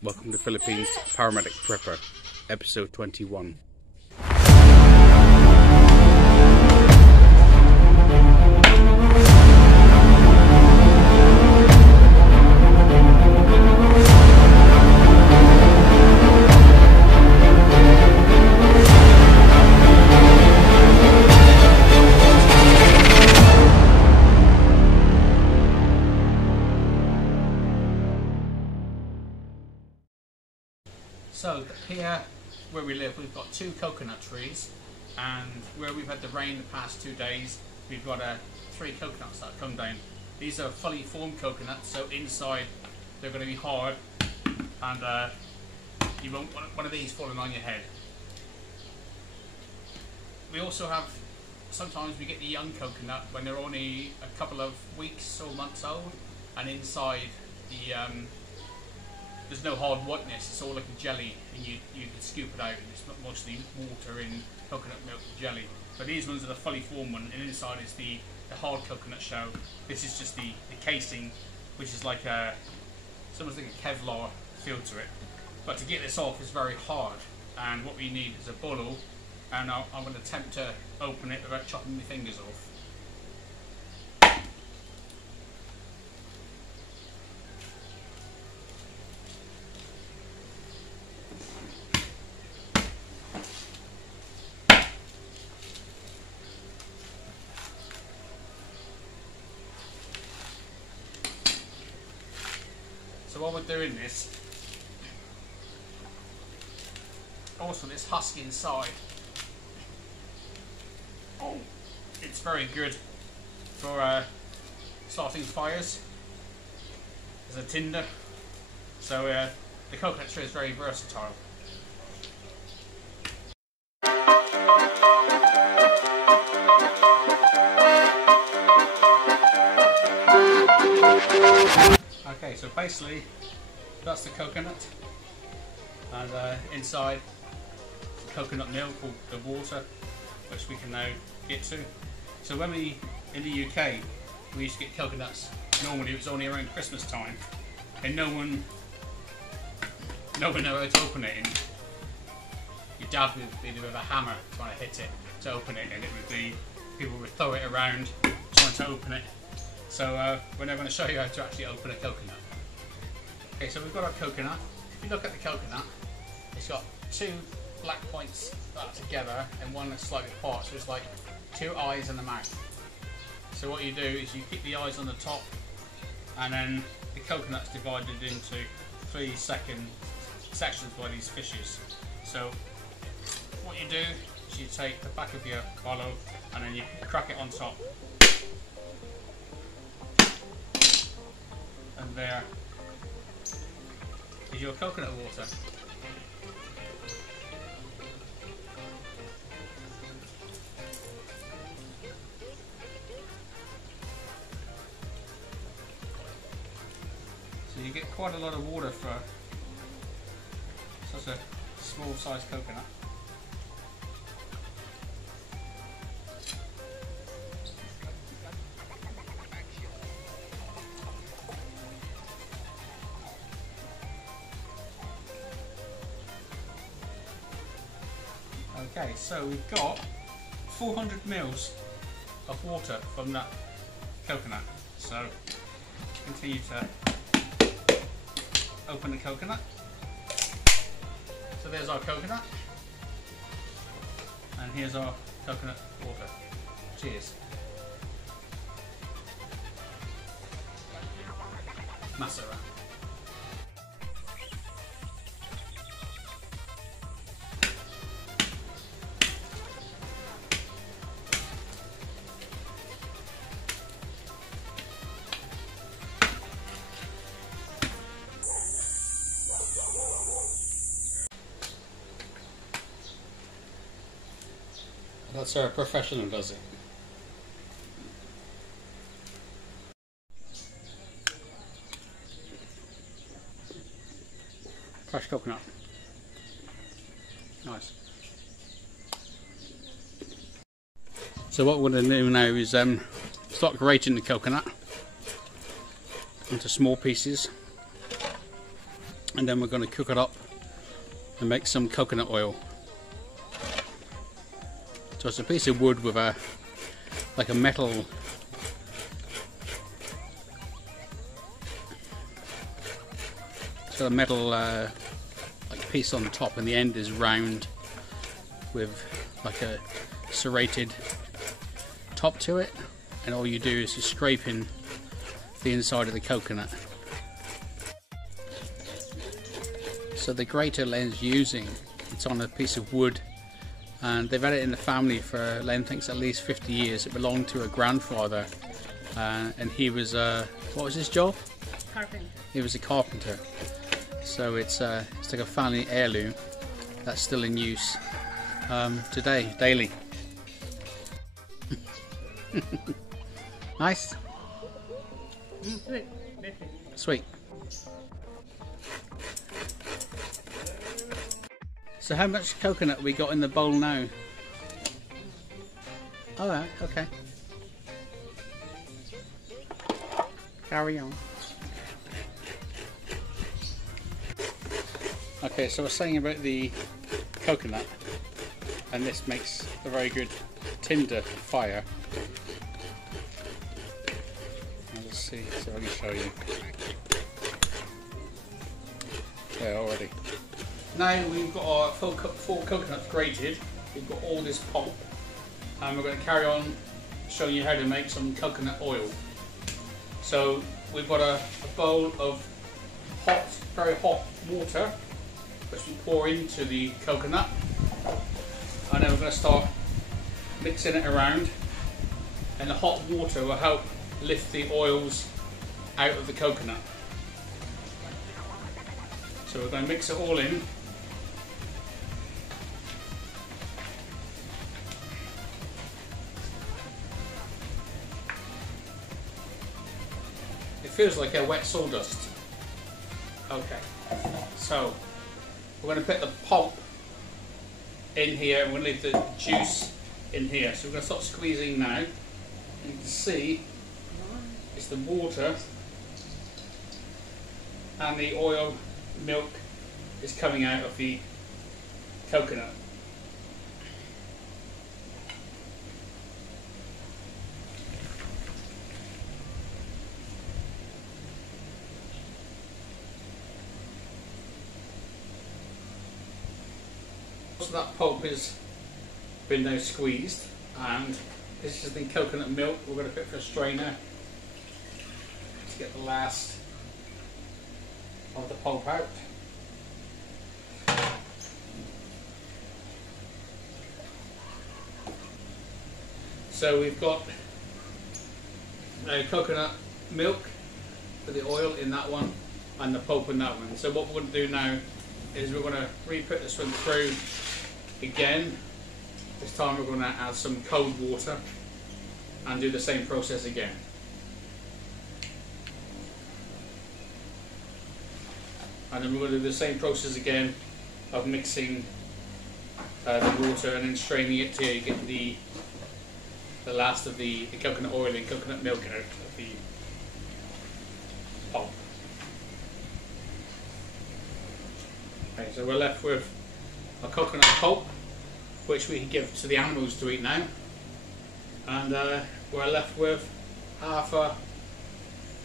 Welcome to Philippines Paramedic Prepper, episode 21. So here where we live, we've got 2 coconut trees, and where we've had the rain the past 2 days, we've got 3 coconuts that come down. These are fully formed coconuts, so inside they're going to be hard, and you won't want one of these falling on your head. We also have, sometimes we get the young coconut when they're only a couple of weeks or months old, and inside the there's no hard wetness, it's all like a jelly, and you can scoop it out, and it's mostly water in coconut milk jelly. But these ones are the fully formed one, and inside is the hard coconut shell. This is just the casing, which is like it's almost like a Kevlar feel to it. But to get this off is very hard, and what we need is a bullet, and I'm going to attempt to open it without chopping my fingers off. So while we're doing this, also this husk inside, it's very good for starting fires as a tinder. So the coconut tree is very versatile. Okay, so basically that's the coconut, and inside the coconut milk or the water, which we can now get to. So when we, in the UK, we used to get coconuts, normally it was only around Christmas time, and no one knew how to open it, and your dad would be with a hammer trying to hit it to open it, and it would be, people would throw it around trying to open it. So we're now going to show you how to actually open a coconut. Okay, so we've got our coconut. If you look at the coconut, it's got 2 black points that are together and one that's slightly apart, so it's like 2 eyes and a mouth. So what you do is you keep the eyes on the top, and then the coconut's divided into 3 sections by these fissures. So what you do is you take the back of your olive and then you crack it on top. And there is your coconut water. So you get quite a lot of water for such a small sized coconut. Okay, so we've got 400 mils of water from that coconut. So continue to open the coconut. So there's our coconut, and here's our coconut water. Cheers. Masara. That's our professional, does it? Fresh coconut. Nice. So what we're going to do now is start grating the coconut into small pieces, and then we're going to cook it up and make some coconut oil. So it's a piece of wood with a like a metal like piece on the top, and the end is round with like a serrated top to it, and all you do is just scraping the inside of the coconut. So the grater Len's using, it's on a piece of wood, and they've had it in the family for, Len thinks, at least 50 years. It belonged to a grandfather, and he was what was his job? Carpenter. He was a carpenter. So it's like a family heirloom that's still in use today, daily. Nice. Sweet. Sweet. So how much coconut we got in the bowl now? Alright, okay. Carry on. Okay, so we're saying about the coconut, and this makes a very good tinder fire. Let's see if I can show you. Yeah, already. Now we've got our four coconuts grated, we've got all this pulp, and we're going to carry on showing you how to make some coconut oil. So we've got a bowl of hot, very hot water, which we pour into the coconut, and then we're going to start mixing it around, and the hot water will help lift the oils out of the coconut. So we're going to mix it all in. It feels like a wet sawdust. Okay, so we're going to put the pulp in here, and we're going to leave the juice in here. So we're going to start squeezing now. You can see it's the water and the oil, milk is coming out of the coconut. So that pulp has been now squeezed, and this is the coconut milk we're going to put for a strainer to get the last of the pulp out. So we've got coconut milk for the oil in that one, and the pulp in that one. So what we're going to do now is we're going to re-put this one through again. This time we're going to add some cold water and do the same process again. And then we're going to do the same process again of mixing the water and then straining it till you get the last of the coconut oil and coconut milk out of the pulp. Okay, so we're left with a coconut pulp, which we can give to the animals to eat now, and we're left with half a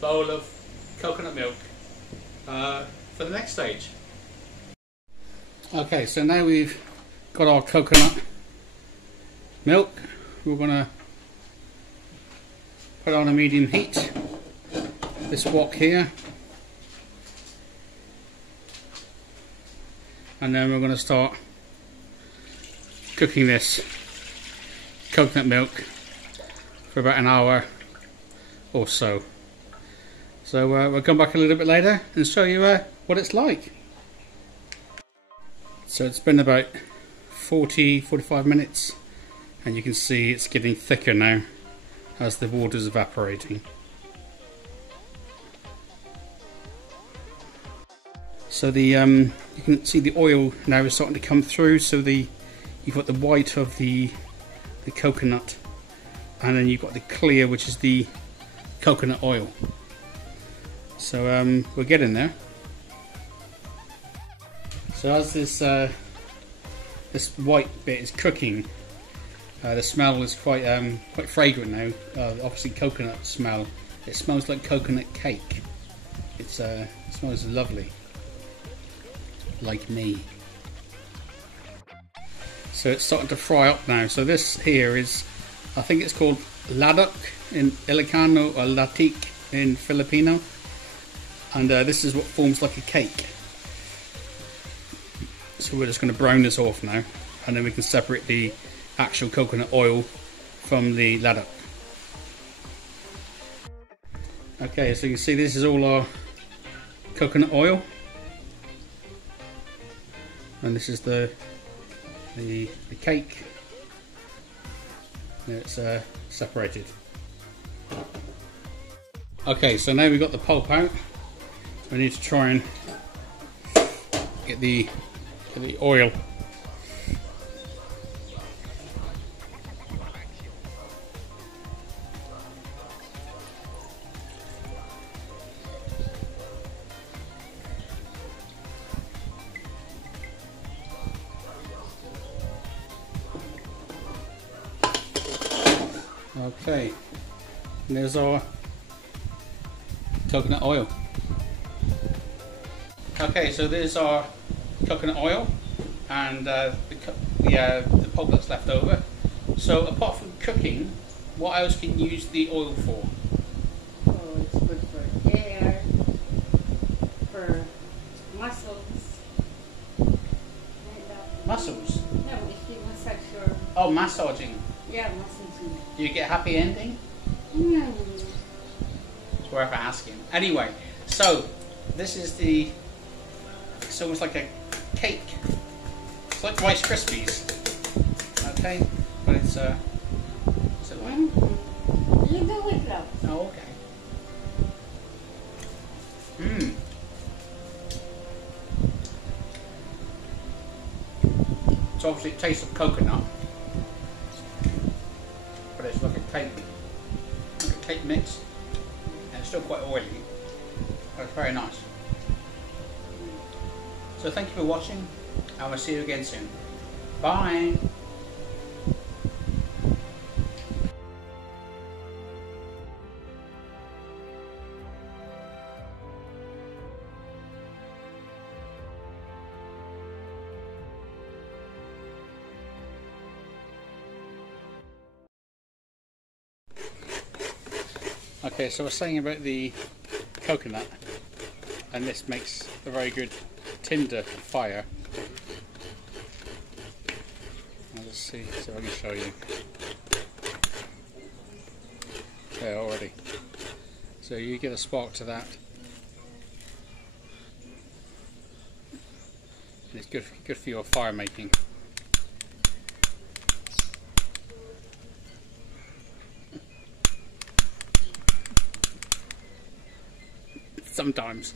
bowl of coconut milk for the next stage. Okay, so now we've got our coconut milk. We're going to put on a medium heat, this wok here, and then we're going to start cooking this coconut milk for about an hour or so. So we'll come back a little bit later and show you what it's like. So it's been about 40-45 minutes, and you can see it's getting thicker now as the water's evaporating. So the you can see the oil now is starting to come through. So you've got the white of the coconut, and then you've got the clear, which is the coconut oil. So we're getting there. So as this white bit is cooking, the smell is quite fragrant now. Obviously coconut smell. It smells like coconut cake. It smells lovely, like me. So it's starting to fry up now. So this here is, I think it's called ladok in Ilocano or latik in Filipino, and this is what forms like a cake. So we're just going to brown this off now, and then we can separate the actual coconut oil from the ladok. Okay, so you can see this is all our coconut oil, and this is the cake. It's separated. Okay, so now we've got the pulp out. We need to try and get the oil. Okay, and there's our coconut oil. Okay, so there's our coconut oil and the pulp that's left over. So apart from cooking, what else can you use the oil for? Oh, it's good for hair, for muscles. Muscles? No, if you massage your... Oh, massaging. Yeah, massaging. Do you get a happy ending? No. It's worth asking. Anyway, so this is it's almost like a cake. It's like Rice Krispies. Okay, but it's what's it like? You do it, love. Oh, okay. So obviously it tastes of coconut, but it's like a cake mix, and it's still quite oily, but it's very nice. So thank you for watching, and we'll see you again soon. Bye! Okay, so we're saying about the coconut, and this makes a very good tinder fire. I'll just see if I can show you. There already. So you get a spark to that, and it's good for your fire making. Sometimes.